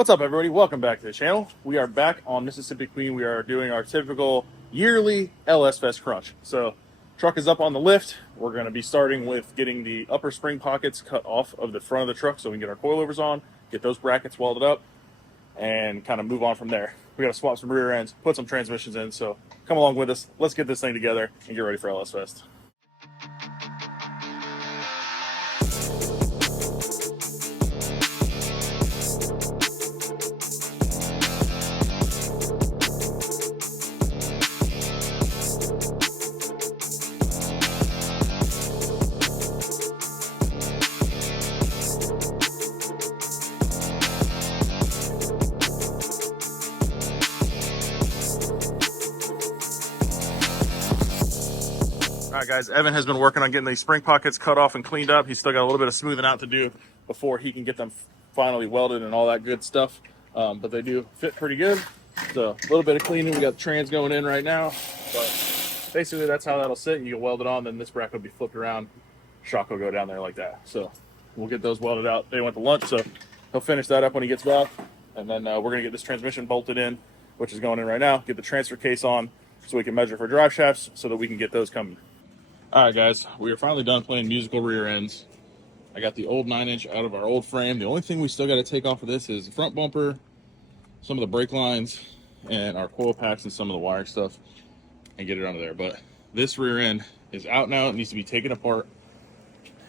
What's up, everybody? Welcome back to the channel. We are back on Mississippi Queen. We are doing our typical yearly LS Fest crunch. So, truck is up on the lift. We're going to be starting with getting the upper spring pockets cut off of the front of the truck so we can get our coilovers on, get those brackets welded up, and kind of move on from there. We got to swap some rear ends, put some transmissions in. So, come along with us. Let's get this thing together and get ready for LS Fest. All right, guys, Evan has been working on getting these spring pockets cut off and cleaned up. He's still got a little bit of smoothing out to do before he can get them finally welded and all that good stuff. But they do fit pretty good. So a little bit of cleaning. We got the trans going in right now. But basically, that's how that'll sit. You can weld it on, then this bracket will be flipped around. Shock will go down there like that. So we'll get those welded out. They went to lunch, so he'll finish that up when he gets back. And then we're going to get this transmission bolted in, which is going in right now. Get the transfer case on so we can measure for drive shafts so that we can get those coming. All right, guys, we are finally done playing musical rear ends. I got the old 9-inch out of our old frame. The only thing we still got to take off of this is the front bumper, some of the brake lines, and our coil packs and some of the wire stuff, and get it under there. But this rear end is out now. It needs to be taken apart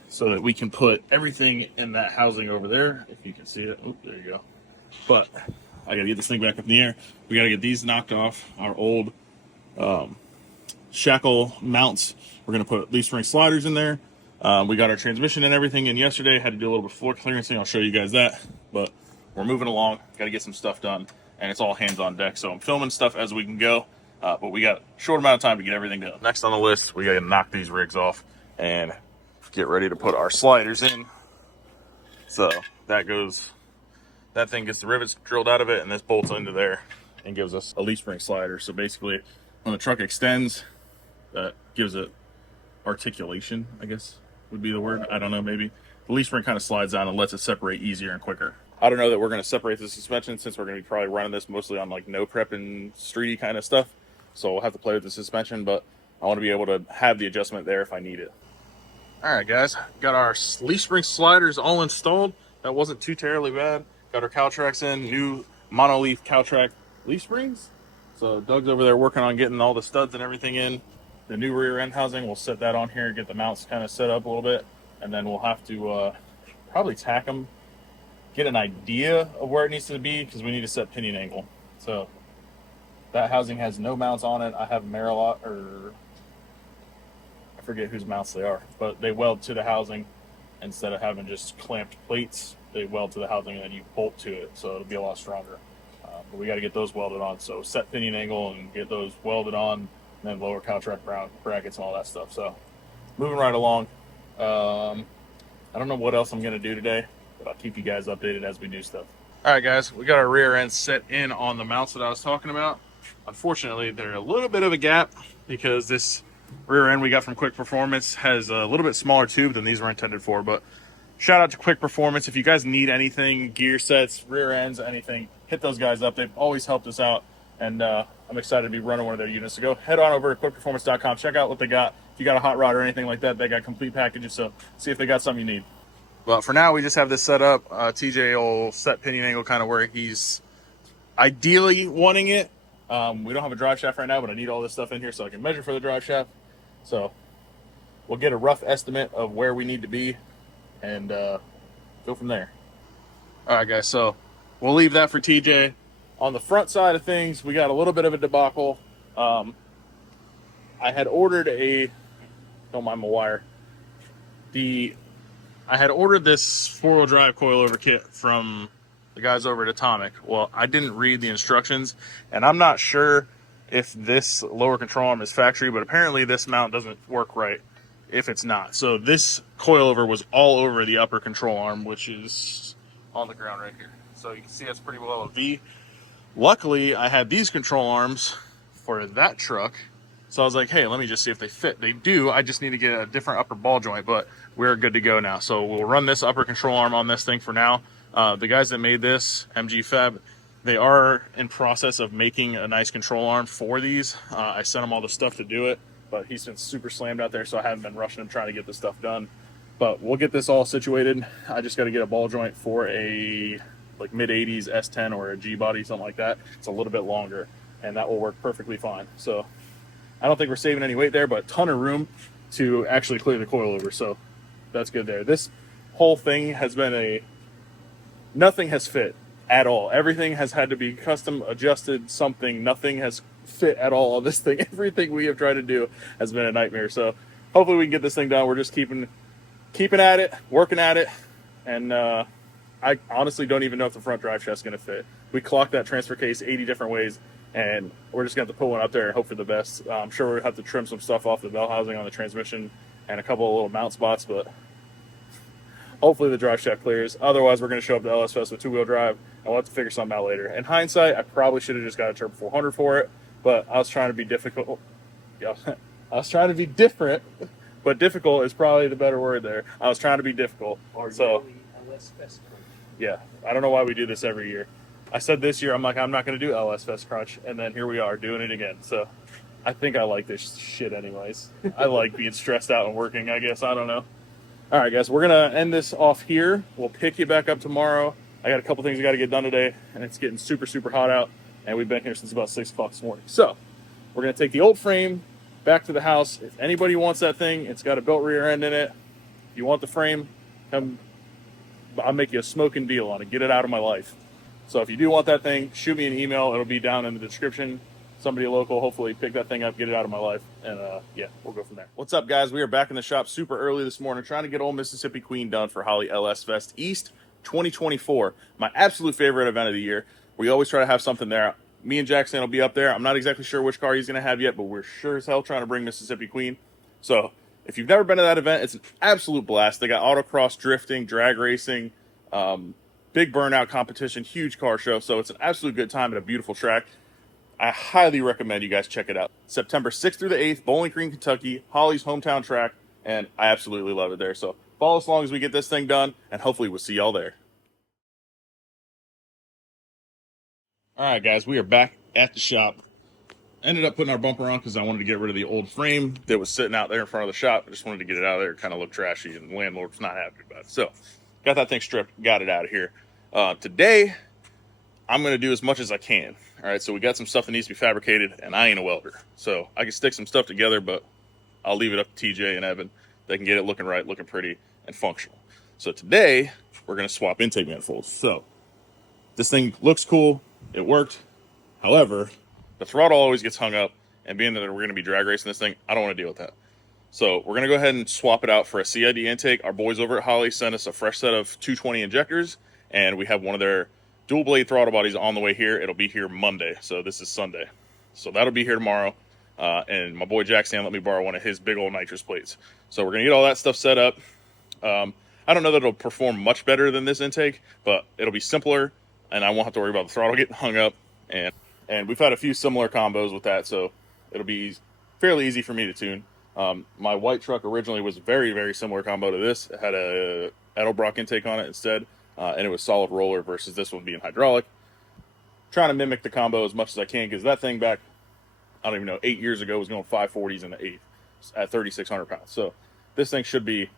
so that we can put everything in that housing over there, if you can see it. Oh, there you go. But I got to get this thing back up in the air. We got to get these knocked off, our old shackle mounts. We're going to put leaf spring sliders in there. We got our transmission and everything in yesterday. Had to do a little bit of floor clearancing. I'll show you guys that. But we're moving along. Got to get some stuff done. And it's all hands on deck. So I'm filming stuff as we can go. But we got a short amount of time to get everything done. Next on the list, we got to knock these rigs off and get ready to put our sliders in. So that thing gets the rivets drilled out of it, and this bolts into there and gives us a leaf spring slider. So basically, when the truck extends, that gives it articulation, I guess would be the word. I don't know, maybe. The leaf spring kind of slides down and lets it separate easier and quicker. I don't know that we're going to separate the suspension since we're going to be probably running this mostly on like no prep and streety kind of stuff. So we'll have to play with the suspension, but I want to be able to have the adjustment there if I need it. All right, guys, got our leaf spring sliders all installed. That wasn't too terribly bad. Got our Caltracs in, new monoleaf Caltrac leaf springs. So Doug's over there working on getting all the studs and everything in. The new rear end housing, we'll set that on here, get the mounts kind of set up a little bit, and then we'll have to probably tack them, get an idea of where it needs to be, because we need to set pinion angle. So that housing has no mounts on it. I have Marilot, or I forget whose mounts they are, but they weld to the housing instead of having just clamped plates. They weld to the housing and then you bolt to it, so it'll be a lot stronger. But we got to get those welded on. So set pinion angle and get those welded on, and then lower Caltrac brackets and all that stuff. So moving right along. I don't know what else I'm going to do today, but I'll keep you guys updated as we do stuff. All right, guys, we got our rear end set in on the mounts that I was talking about. Unfortunately, they're a little bit of a gap because this rear end we got from Quick Performance has a little bit smaller tube than these were intended for. But shout out to Quick Performance. If you guys need anything, gear sets, rear ends, anything, hit those guys up. They've always helped us out, and I'm excited to be running one of their units. So go head on over to quickperformance.com, check out what they got. If you got a hot rod or anything like that, they got complete packages, so see if they got something you need. But for now, we just have this set up. TJ will set pinion angle kind of where he's ideally wanting it. We don't have a drive shaft right now, but I need all this stuff in here so I can measure for the drive shaft. So we'll get a rough estimate of where we need to be and go from there. All right, guys, so we'll leave that for TJ. On the front side of things, we got a little bit of a debacle. I had ordered don't mind my wire. I had ordered this four-wheel drive coilover kit from the guys over at Atomic. Well, I didn't read the instructions, and I'm not sure if this lower control arm is factory, but apparently this mount doesn't work right if it's not. So this coilover was all over the upper control arm, which is on the ground right here. So you can see that's pretty well a V. Luckily, I had these control arms for that truck. So I was like, hey, let me just see if they fit. They do. I just need to get a different upper ball joint, but we're good to go now. So we'll run this upper control arm on this thing for now. The guys that made this, MG Fab, they are in process of making a nice control arm for these. I sent him all the stuff to do it, but he's been super slammed out there, so I haven't been rushing him trying to get this stuff done. But we'll get this all situated. I just got to get a ball joint for a like mid-80s S10 or a G body, something like that. It's a little bit longer, and that will work perfectly fine. So I don't think we're saving any weight there, but a ton of room to actually clear the coil over. So that's good there. This whole thing has been nothing has fit at all. Everything has had to be custom adjusted something. Nothing has fit at all on this thing. Everything we have tried to do has been a nightmare. So hopefully we can get this thing done. We're just keeping at it, working at it. And I honestly don't even know if the front drive shaft's going to fit. We clocked that transfer case 80 different ways, and we're just going to have to put one up there and hope for the best. I'm sure we'll have to trim some stuff off the bell housing on the transmission and a couple of little mount spots, but hopefully the drive shaft clears. Otherwise, we're going to show up to LS Fest with two-wheel drive, and we'll have to figure something out later. In hindsight, I probably should have just got a Turbo 400 for it, but I was trying to be difficult. Yeah, I was trying to be different, but difficult is probably the better word there. I was trying to be difficult. So, yeah, I don't know why we do this every year. I said this year, I'm like, I'm not going to do LS Fest Crunch, and then here we are doing it again. So I think I like this shit anyways. I like being stressed out and working, I guess. I don't know. All right, guys, we're going to end this off here. We'll pick you back up tomorrow. I got a couple things I got to get done today, and it's getting super, super hot out, and we've been here since about 6 o'clock this morning. So we're going to take the old frame back to the house. If anybody wants that thing, it's got a built rear end in it. If you want the frame, come, I'll make you a smoking deal on it. Get it out of my life. So if you do want that thing, shoot me an email. It'll be down in the description. Somebody local, hopefully pick that thing up, get it out of my life, and yeah, we'll go from there. What's up, guys? We are back in the shop super early this morning trying to get Old Mississippi Queen done for Holly LS Fest East 2024. My absolute favorite event of the year. We always try to have something there. Me and Jackson will be up there. I'm not exactly sure which car he's going to have yet, but we're sure as hell trying to bring Mississippi Queen. So if you've never been to that event, it's an absolute blast. They got autocross, drifting, drag racing, big burnout competition, huge car show. So it's an absolute good time at a beautiful track. I highly recommend you guys check it out. September 6th through the 8th, Bowling Green, Kentucky, Holly's hometown track, and I absolutely love it there. So follow us along as we get this thing done, and hopefully we'll see y'all there. All right, guys, we are back at the shop. Ended up putting our bumper on because I wanted to get rid of the old frame that was sitting out there in front of the shop. I just wanted to get it out of there. It kind of looked trashy, and the landlord was not happy about it. So got that thing stripped, got it out of here. Today, I'm going to do as much as I can. All right, so we got some stuff that needs to be fabricated, and I ain't a welder. So I can stick some stuff together, but I'll leave it up to TJ and Evan. They can get it looking right, looking pretty, and functional. So today, we're going to swap intake manifolds. So this thing looks cool. It worked. However, the throttle always gets hung up, and being that we're going to be drag racing this thing, I don't want to deal with that. So we're going to go ahead and swap it out for a CID intake. Our boys over at Holly sent us a fresh set of 220 injectors, and we have one of their dual blade throttle bodies on the way here. It'll be here Monday, so this is Sunday. So that'll be here tomorrow, and my boy Jackson let me borrow one of his big old nitrous plates. So we're going to get all that stuff set up. I don't know that it'll perform much better than this intake, but it'll be simpler, and I won't have to worry about the throttle getting hung up. And we've had a few similar combos with that, so it'll be fairly easy for me to tune. My white truck originally was a very, very similar combo to this. It had a Edelbrock intake on it instead, and it was solid roller versus this one being hydraulic. Trying to mimic the combo as much as I can, because that thing back, I don't even know, 8 years ago was going 540s in the 8th at 3,600 pounds. So this thing should be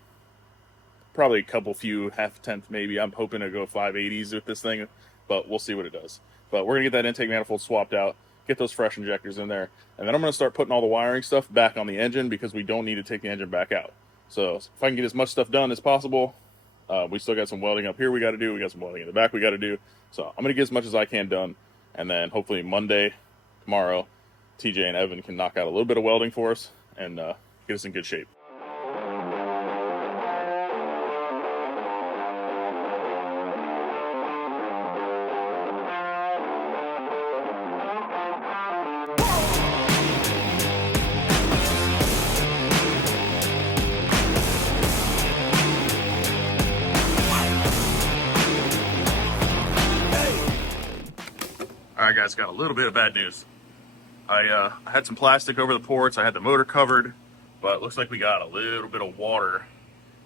probably a couple few, half-tenth maybe. I'm hoping to go 580s with this thing, but we'll see what it does. But we're going to get that intake manifold swapped out, get those fresh injectors in there, and then I'm going to start putting all the wiring stuff back on the engine because we don't need to take the engine back out. So if I can get as much stuff done as possible, we still got some welding up here we got to do. We got some welding in the back we got to do. So I'm going to get as much as I can done, and then hopefully Monday, tomorrow, TJ and Evan can knock out a little bit of welding for us and get us in good shape. All right, guys, got a little bit of bad news. I had some plastic over the ports. I had the motor covered, but it looks like we got a little bit of water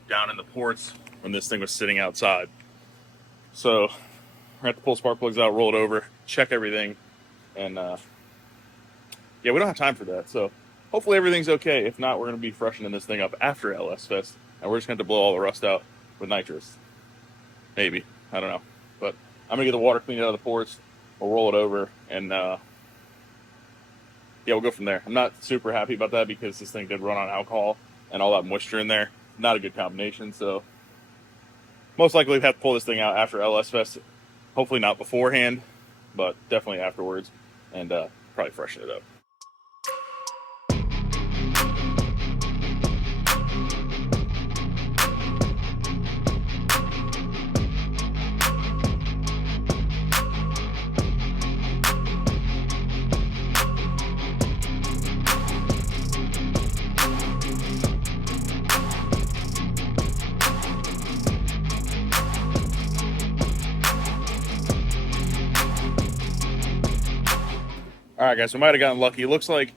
down in the ports when this thing was sitting outside. So we're gonna have to pull spark plugs out, roll it over, check everything, and yeah, we don't have time for that. So hopefully everything's okay. If not, we're gonna be freshening this thing up after LS Fest, and we're just gonna have to blow all the rust out with nitrous. Maybe, I don't know, but I'm gonna get the water cleaned out of the ports. We'll roll it over, and yeah, we'll go from there. I'm not super happy about that because this thing did run on alcohol and all that moisture in there. Not a good combination. So most likely we have to pull this thing out after LS Fest. Hopefully not beforehand, but definitely afterwards, and probably freshen it up. All right, guys, we might have gotten lucky. It looks like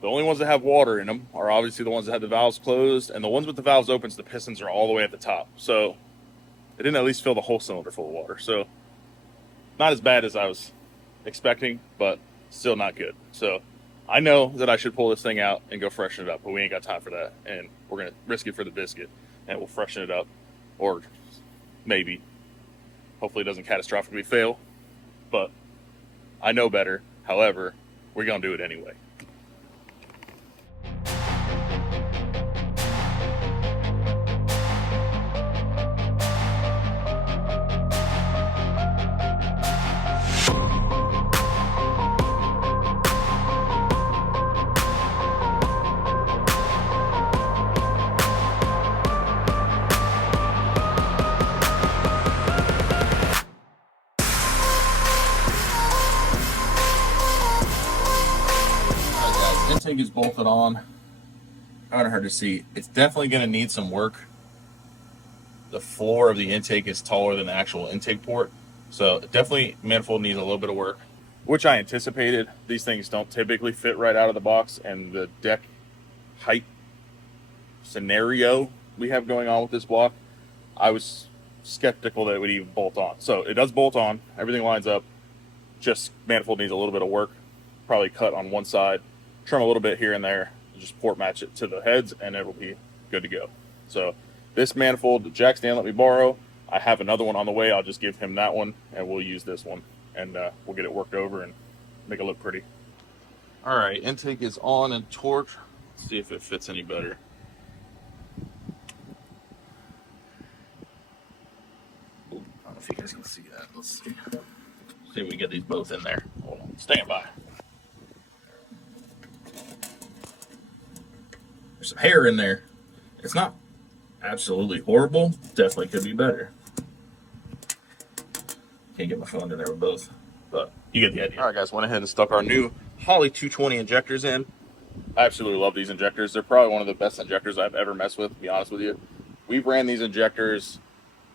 the only ones that have water in them are obviously the ones that have the valves closed, and the ones with the valves open, the pistons are all the way at the top. So it didn't at least fill the whole cylinder full of water. So not as bad as I was expecting, but still not good. So I know that I should pull this thing out and go freshen it up, but we ain't got time for that, and we're going to risk it for the biscuit, and we'll freshen it up, or maybe, hopefully it doesn't catastrophically fail, but I know better. However, we're going to do it anyway. Intake is bolted on. Kind of hard to see. It's definitely going to need some work. The floor of the intake is taller than the actual intake port, so definitely manifold needs a little bit of work, which I anticipated. These things don't typically fit right out of the box, and the deck height scenario we have going on with this block, I was skeptical that it would even bolt on. So it does bolt on. Everything lines up. Just manifold needs a little bit of work. Probably cut on one side, trim a little bit here and there, just port match it to the heads, and it'll be good to go. So this manifold, Jack Stan let me borrow. I have another one on the way. I'll just give him that one, and we'll use this one, and we'll get it worked over and make it look pretty. All right, intake is on and torqued. Let's see if it fits any better. Ooh, I don't know if you guys can see that. Let's see. See if we can get these both in there. Hold on, stand by. There's some hair in there. It's not absolutely horrible. Definitely could be better. Can't get my phone in there with both, but you get the idea. All right, guys, went ahead and stuck our new Holley 220 injectors in. I absolutely love these injectors. They're probably one of the best injectors I've ever messed with, to be honest with you. We've ran these injectors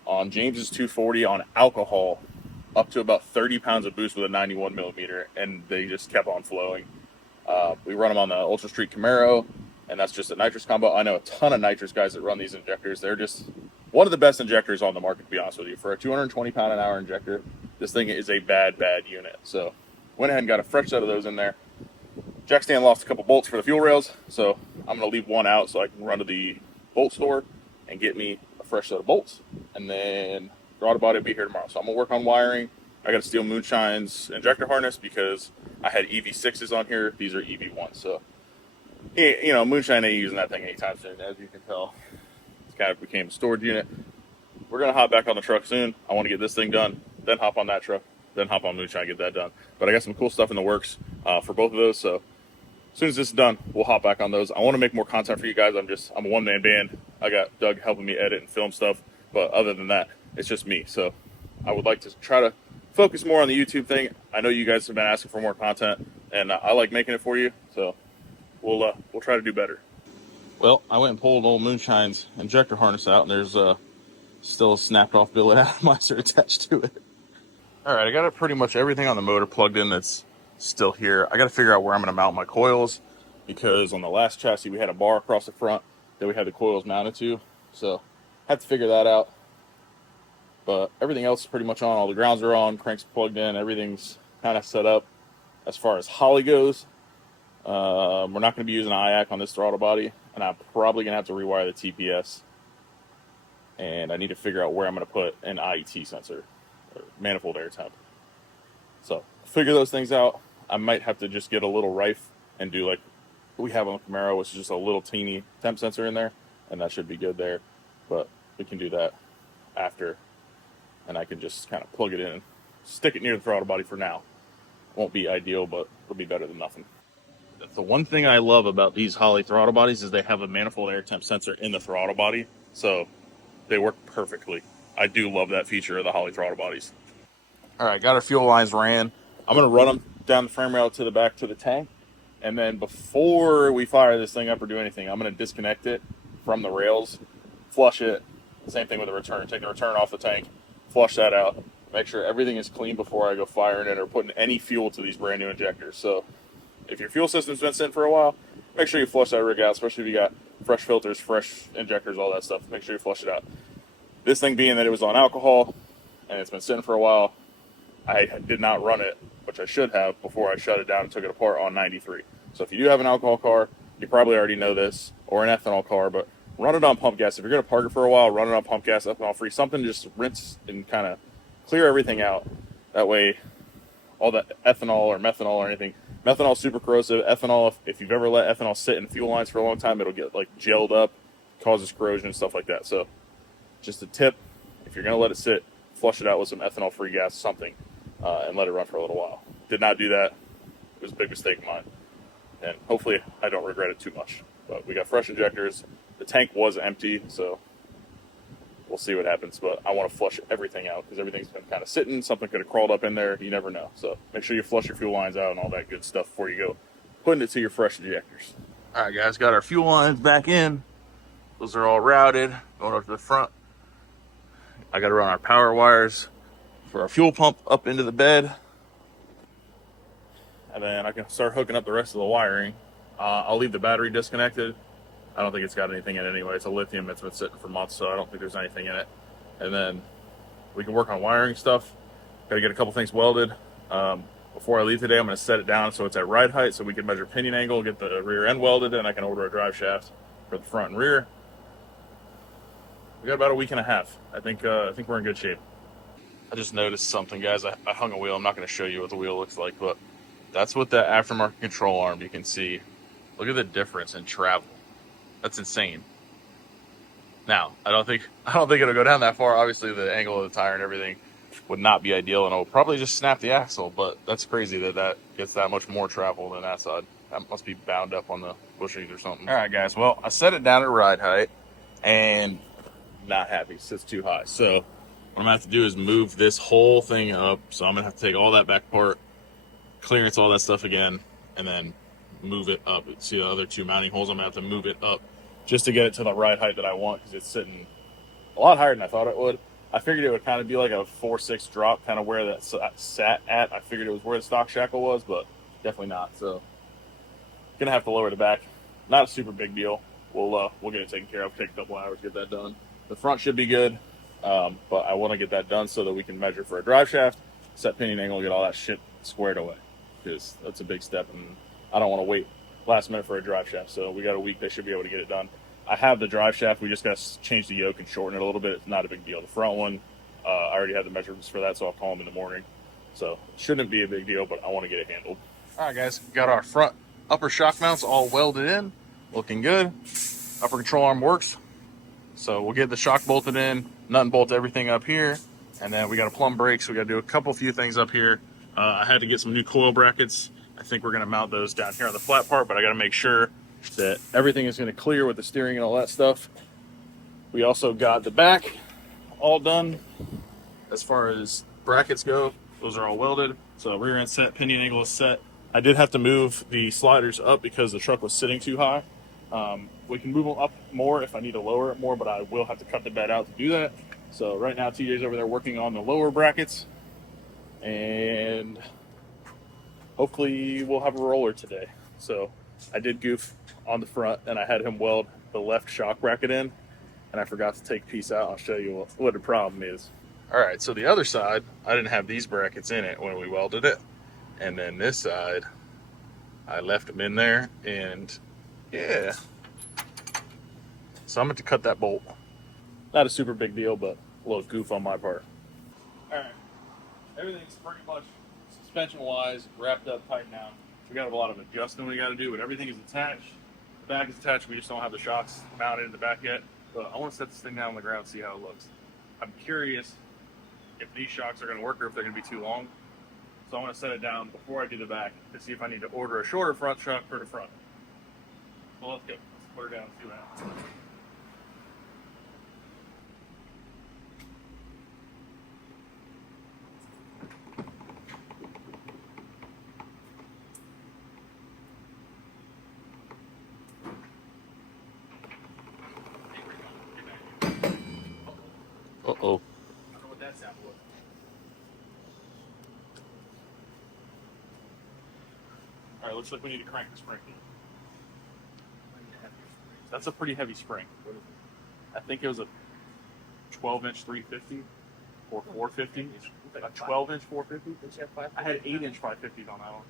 on James's 240 on alcohol up to about 30 pounds of boost with a 91 millimeter, and they just kept on flowing. We run them on the Ultra Street Camaro, and that's just a nitrous combo. I know a ton of nitrous guys that run these injectors. They're just one of the best injectors on the market, to be honest with you. For a 220 pound an hour injector, this thing is a bad unit. So went ahead and got a fresh set of those in there. Jack Stan lost a couple bolts for the fuel rails, so I'm going to leave one out so I can run to the bolt store and get me a fresh set of bolts, and then the auto body will be here tomorrow. So I'm going to work on wiring. I got to steal Moonshine's injector harness because I had EV6s on here. These are EV1s, so you know, Moonshine ain't using that thing anytime soon, as you can tell. It's kind of became a storage unit. We're going to hop back on the truck soon. I want to get this thing done, then hop on that truck, then hop on Moonshine and get that done. But I got some cool stuff in the works for both of those, so as soon as this is done, we'll hop back on those. I want to make more content for you guys. I'm a one-man band. I got Doug helping me edit and film stuff, but other than that, it's just me. So I would like to try to focus more on the YouTube thing. I know you guys have been asking for more content, and I like making it for you, so we'll try to do better. Well, I went and pulled old Moonshine's injector harness out, and there's still a snapped off billet atomizer attached to it. All right, I got pretty much everything on the motor plugged in that's still here. I got to figure out where I'm going to mount my coils, because on the last chassis we had a bar across the front that we had the coils mounted to, so I have to figure that out. But everything else is pretty much on. All the grounds are on, cranks plugged in, everything's kind of set up. As far as Holly goes, we're not going to be using IAC on this throttle body, and I'm probably going to have to rewire the TPS. And I need to figure out where I'm going to put an IET sensor, or manifold air temp. So figure those things out. I might have to just get a little rife and do like we have on the Camaro, which is just a little teeny temp sensor in there, and that should be good there. But we can do that after, and I can just kind of plug it in and stick it near the throttle body for now. Won't be ideal, but it'll be better than nothing. The one thing I love about these Holley throttle bodies is they have a manifold air temp sensor in the throttle body, so they work perfectly. I do love that feature of the Holley throttle bodies. All right, got our fuel lines ran. I'm going to run them down the frame rail to the back to the tank, and then before we fire this thing up or do anything, I'm going to disconnect it from the rails, flush it. Same thing with the return. Take the return off the tank, flush that out, make sure everything is clean before I go firing it or putting any fuel to these brand new injectors. So if your fuel system's been sitting for a while, make sure you flush that rig out, especially if you got fresh filters, fresh injectors, all that stuff. Make sure you flush it out. This thing being that it was on alcohol and it's been sitting for a while, I did not run it, which I should have before I shut it down and took it apart on 93. So if you do have an alcohol car, you probably already know this, or an ethanol car, but run it on pump gas. If you're going to park it for a while, run it on pump gas, ethanol free, something to just rinse and kind of clear everything out. That way, all that ethanol or methanol or anything, methanol is super corrosive. Ethanol, if you've ever let ethanol sit in fuel lines for a long time, it'll get like gelled up, causes corrosion and stuff like that. So just a tip, if you're going to let it sit, flush it out with some ethanol free gas, something, and let it run for a little while. Did not do that. It was a big mistake of mine. And hopefully I don't regret it too much. But we got fresh injectors. The tank was empty, so we'll see what happens. But I want to flush everything out because everything's been kind of sitting. Something could have crawled up in there. You never know. So make sure you flush your fuel lines out and all that good stuff before you go putting it to your fresh injectors. All right, guys, got our fuel lines back in. Those are all routed. Going up to the front. I got to run our power wires for our fuel pump up into the bed. And then I can start hooking up the rest of the wiring. I'll leave the battery disconnected. I don't think it's got anything in it anyway. It's a lithium. It's been sitting for months, so I don't think there's anything in it. And then we can work on wiring stuff. Got to get a couple things welded. Before I leave today, I'm going to set it down so it's at ride height so we can measure pinion angle, get the rear end welded, and I can order a drive shaft for the front and rear. We got about a week and a half. I think we're in good shape. I just noticed something, guys. I hung a wheel. I'm not going to show you what the wheel looks like, but that's what the aftermarket control arm, you can see. Look at the difference in travel. That's insane. Now, I don't think it'll go down that far. Obviously, the angle of the tire and everything would not be ideal, and it'll probably just snap the axle, but that's crazy that gets that much more travel than that side. That must be bound up on the bushings or something. All right, guys. Well, I set it down at ride height, and not happy. It sits too high. So what I'm going to have to do is move this whole thing up. So I'm going to have to take all that back part, clearance all that stuff again, and then move it up. See the other two mounting holes? I'm going to have to move it up just to get it to the ride height that I want because it's sitting a lot higher than I thought it would. I figured it would kind of be like a 4.6 drop, kind of where that sat at. I figured it was where the stock shackle was, but definitely not. So going to have to lower the back. Not a super big deal. We'll get it taken care of. Take a couple hours to get that done. The front should be good, but I want to get that done so that we can measure for a drive shaft, set pinion angle, get all that shit squared away because that's a big step, and I don't want to wait last minute for a drive shaft. So we got a week. They should be able to get it done. I have the drive shaft. We just got to change the yoke and shorten it a little bit. It's not a big deal. The front one, I already have the measurements for that, so I'll call them in the morning. So it shouldn't be a big deal, but I want to get it handled. All right, guys, got our front upper shock mounts all welded in, looking good. Upper control arm works. So we'll get the shock bolted in, nut and bolt everything up here, and then we got to plumb brakes. We got to do a few things up here. I had to get some new coil brackets. I think we're going to mount those down here on the flat part, but I got to make sure that everything is going to clear with the steering and all that stuff. We also got the back all done. As far as brackets go, those are all welded. So rear end set, pinion angle is set. I did have to move the sliders up because the truck was sitting too high. We can move them up more if I need to lower it more, but I will have to cut the bed out to do that. So right now TJ's over there working on the lower brackets, and hopefully we'll have a roller today. So I did goof on the front, and I had him weld the left shock bracket in, and I forgot to take a piece out. I'll show you what the problem is. All right, so the other side, I didn't have these brackets in it when we welded it. And then this side, I left them in there, and yeah. So I'm going to cut that bolt. Not a super big deal, but a little goof on my part. All right, everything's pretty much suspension-wise wrapped up, tightened down. We got a lot of adjusting we got to do, but everything is attached. The back is attached. We just don't have the shocks mounted in the back yet. But I want to set this thing down on the ground and see how it looks. I'm curious if these shocks are going to work or if they're going to be too long. So I want to set it down before I do the back to see if I need to order a shorter front shock for the front. So let's go. Let's put her down and see what happens. Uh-oh. I don't know what that sound was. All right, looks like we need to crank the spring. That's a pretty heavy spring. I think it was a 12-inch 350 or 450. A 12-inch 450. I had 8-inch 550s on that one.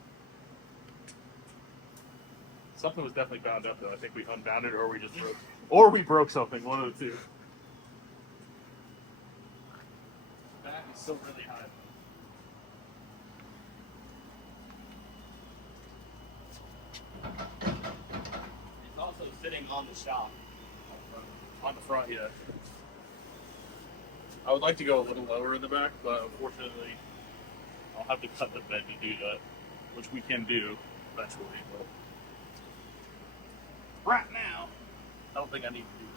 Something was definitely bound up though. I think we unbound it, or we just broke, or we broke something. One of the two. The back is still really high. It's also sitting on the shock. On the front, yeah. I would like to go a little lower in the back, but unfortunately, I'll have to cut the bed to do that, which we can do eventually. But right now, I don't think I need to do that.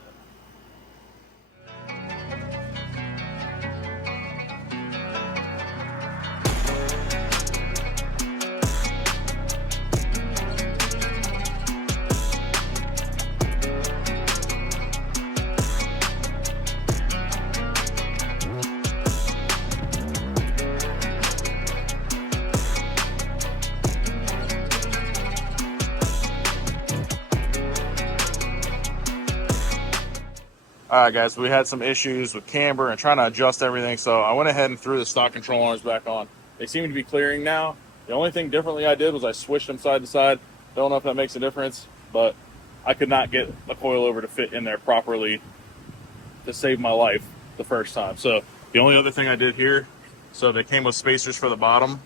All right, guys, we had some issues with camber and trying to adjust everything, so I went ahead and threw the stock control arms back on. They seem to be clearing now. The only thing differently I did was I switched them side to side. Don't know if that makes a difference, but I could not get the coilover to fit in there properly to save my life the first time. So the only other thing I did here, so they came with spacers for the bottom,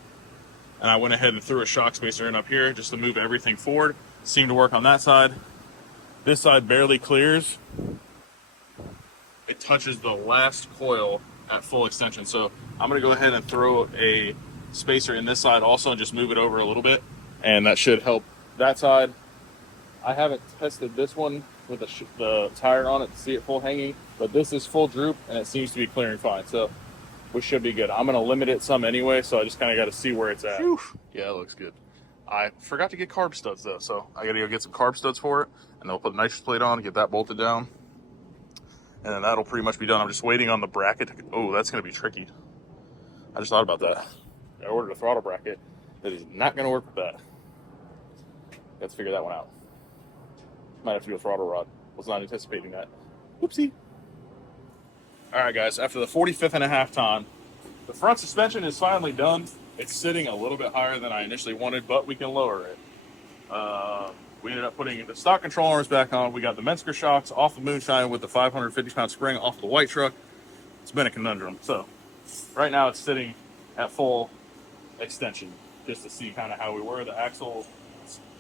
and I went ahead and threw a shock spacer in up here just to move everything forward. Seemed to work on that side. This side barely clears. It touches the last coil at full extension. So I'm going to go ahead and throw a spacer in this side also and just move it over a little bit. And that should help that side. I haven't tested this one with the tire on it to see it full hanging, but this is full droop and it seems to be clearing fine. So we should be good. I'm going to limit it some anyway, so I just kind of got to see where it's at. Whew. Yeah, it looks good. I forgot to get carb studs though, so I got to go get some carb studs for it, and then we'll put a nitrous plate on, get that bolted down. And then that'll pretty much be done. I'm just waiting on the bracket. Oh, that's going to be tricky. I just thought about that. I ordered a throttle bracket that is not going to work with that. Got to figure that one out. Might have to do a throttle rod. Was not anticipating that. Whoopsie. All right, guys. After the 45th and a half time, the front suspension is finally done. It's sitting a little bit higher than I initially wanted, but we can lower it. We ended up putting the stock control arms back on. We got the Mensker shocks off the Moonshine with the 550-pound spring off the white truck. It's been a conundrum. So right now it's sitting at full extension just to see kind of how we were. The axles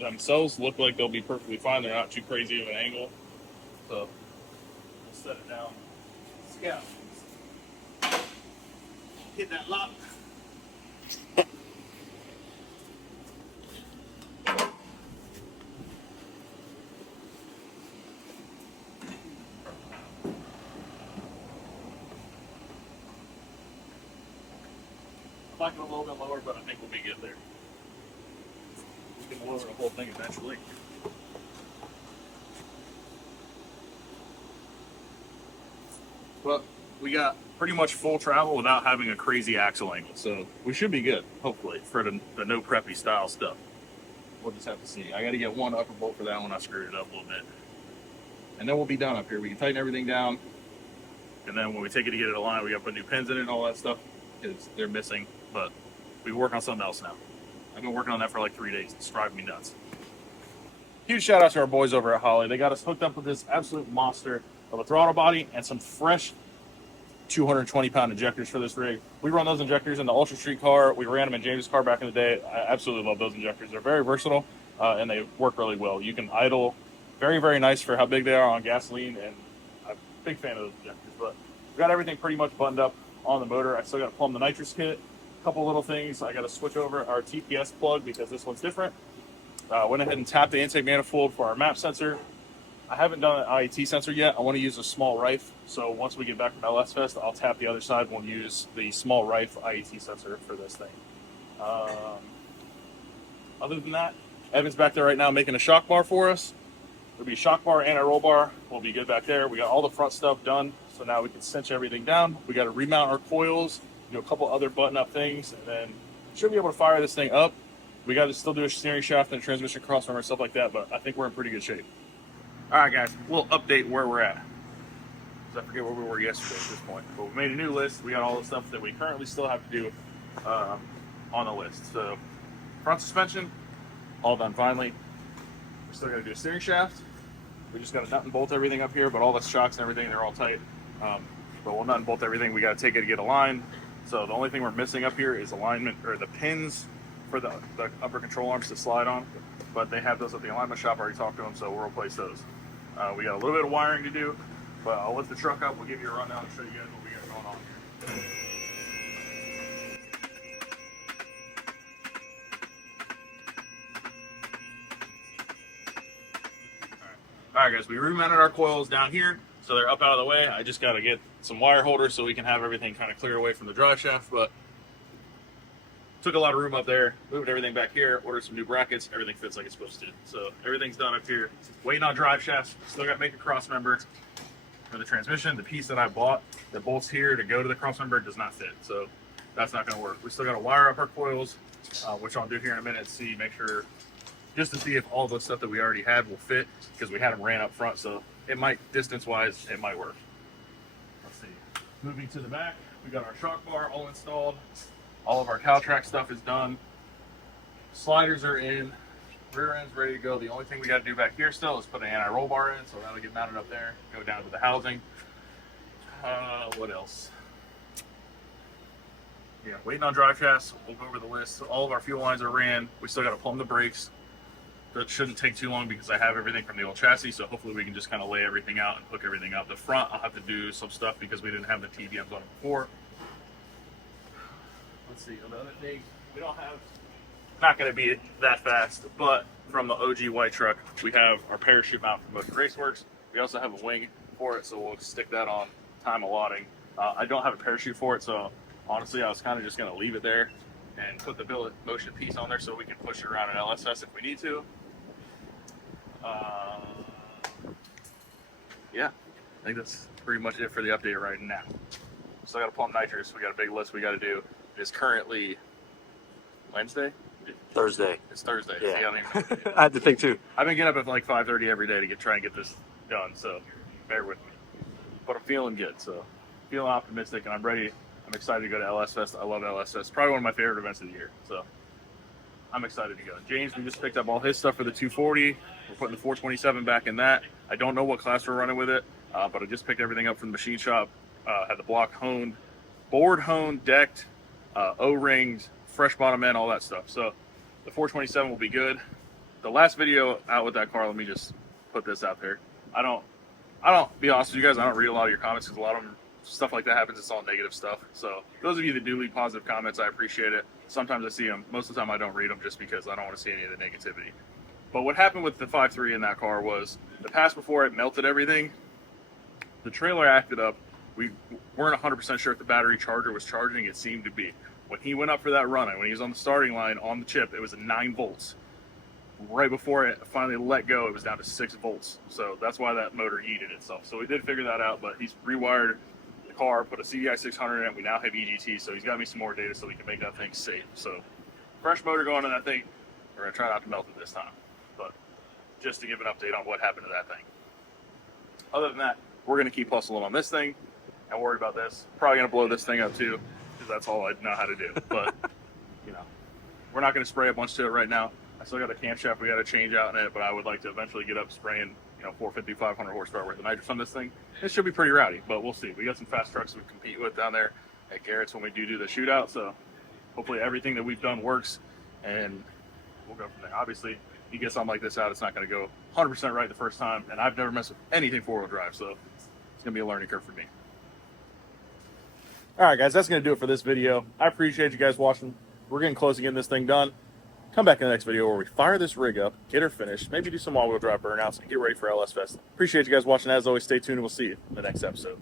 themselves look like they'll be perfectly fine. They're not too crazy of an angle. So we'll set it down. Scout. Hit that lock. Might go a little bit lower, but I think we'll be good there. We can lower the whole thing eventually. But we got pretty much full travel without having a crazy axle angle, so we should be good, hopefully, for the no preppy style stuff. We'll just have to see. I got to get one upper bolt for that one. I screwed it up a little bit. And then we'll be done up here. We can tighten everything down. And then when we take it to get it aligned, we got to put new pins in it and all that stuff because they're missing. But we work on something else now. I've been working on that for like 3 days. It's driving me nuts. Huge shout out to our boys over at Holley. They got us hooked up with this absolute monster of a throttle body and some fresh 220-pound injectors for this rig. We run those injectors in the Ultra Street car. We ran them in James' car back in the day. I absolutely love those injectors. They're very versatile and they work really well. You can idle very, very nice for how big they are on gasoline, and I'm a big fan of those injectors. But we've got everything pretty much buttoned up on the motor. I still got to plumb the nitrous kit. A couple little things. I got to switch over our TPS plug because this one's different. Went ahead and tapped the intake manifold for our map sensor. I haven't done an IET sensor yet. I want to use a small rife. So once we get back from LS Fest, I'll tap the other side. We'll use the small rife IET sensor for this thing. Other than that, Evan's back there right now making a shock bar for us. There'll be a shock bar and a roll bar. We'll be good back there. We got all the front stuff done. So now we can cinch everything down. We got to remount our coils, do a couple other button up things, and then should be able to fire this thing up. We got to still do a steering shaft and a transmission crossmember and stuff like that, but I think we're in pretty good shape. All right, guys, we'll update where we're at. I forget where we were yesterday at this point, but we made a new list. We got all the stuff that we currently still have to do on the list. So front suspension, all done finally. We still got to do a steering shaft. We just got to nut and bolt everything up here, but all the shocks and everything, they're all tight. But we'll nut and bolt everything. We got to take it to get aligned. So the only thing we're missing up here is alignment, or the pins for the upper control arms to slide on. But they have those at the alignment shop. I already talked to them, so we'll replace those. We got a little bit of wiring to do, but I'll lift the truck up. We'll give you a rundown and show you guys what we got going on here. All right, guys, we remounted our coils down here, so they're up out of the way. I just got to get some wire holders so we can have everything kind of clear away from the drive shaft, but took a lot of room up there, moved everything back here, ordered some new brackets. Everything fits like it's supposed to. So everything's done up here. Waiting on drive shafts. Still got to make a cross member for the transmission. The piece that I bought that bolts here to go to the cross member does not fit, so that's not going to work. We still got to wire up our coils, which I'll do here in a minute. Make sure, just to see if all the stuff that we already had will fit, because we had them ran up front, so it might, distance-wise, it might work. Let's see. Moving to the back, we got our shock bar all installed. All of our CalTrack stuff is done. Sliders are in. Rear end's ready to go. The only thing we got to do back here still is put an anti-roll bar in, so that'll get mounted up there, go down to the housing. What else? Yeah, waiting on drive shafts. We'll go over the list. So all of our fuel lines are ran. We still got to plumb the brakes. That shouldn't take too long because I have everything from the old chassis, so hopefully we can just kind of lay everything out and hook everything up. The front, I'll have to do some stuff because we didn't have the TBMs on it before. Let's see, the other thing, we don't have, not going to be that fast, but from the OG white truck, we have our parachute mount from Motion Raceworks. We also have a wing for it, so we'll stick that on time allotting. I don't have a parachute for it, so honestly, I was kind of just going to leave it there and put the billet motion piece on there so we can push it around an LSS if we need to. Yeah, I think that's pretty much it for the update right now. So I got to pump nitrous. We got a big list we got to do. It's currently Wednesday? Thursday. It's Thursday. Yeah. So I had to think too. I've been getting up at like 5:30 every day to try and get this done, so bear with me. But I'm feeling good, so feeling optimistic, and I'm ready. I'm excited to go to LS Fest. I love LS Fest. Probably one of my favorite events of the year, so I'm excited to go. James, we just picked up all his stuff for the 240. We're putting the 427 back in that. I don't know what class we're running with it, but I just picked everything up from the machine shop. Had the block honed, board honed, decked, O-rings, fresh bottom end, all that stuff. So the 427 will be good. The last video out with that car, let me just put this out there. I don't, be honest with you guys, I don't read a lot of your comments because a lot of them, stuff like that happens, it's all negative stuff. So those of you that do leave positive comments, I appreciate it. Sometimes I see them. Most of the time I don't read them just because I don't want to see any of the negativity. But what happened with the 5.3 in that car was the pass before it melted everything. The trailer acted up. We weren't 100% sure if the battery charger was charging. It seemed to be. When he went up for that run, and when he was on the starting line on the chip, it was at 9 volts. Right before it finally let go, it was down to 6 volts. So that's why that motor yeeted itself. So we did figure that out, but he's rewired the car, put a CDI 600 in it. We now have EGT, so he's got me some more data so we can make that thing safe. So fresh motor going in that thing. We're going to try not to melt it this time. But just to give an update on what happened to that thing. Other than that, we're going to keep hustling on this thing. and worry about this. Probably going to blow this thing up too, because that's all I know how to do. But, you know, we're not going to spray a bunch to it right now. I still got a camshaft we got to change out in it, but I would like to eventually get up spraying, you know, 450, 500 horsepower worth of nitrous on this thing. It should be pretty rowdy, but we'll see. We got some fast trucks we compete with down there at Garrett's when we do the shootout, so hopefully everything that we've done works, and we'll go from there. Obviously, you get something like this out, it's not going to go 100% right the first time, and I've never messed with anything four-wheel drive, so it's going to be a learning curve for me. All right, guys, that's going to do it for this video. I appreciate you guys watching. We're getting close to getting this thing done. Come back in the next video where we fire this rig up, get her finished, maybe do some all-wheel drive burnouts, and get ready for LS Fest. Appreciate you guys watching. As always, stay tuned, and we'll see you in the next episode.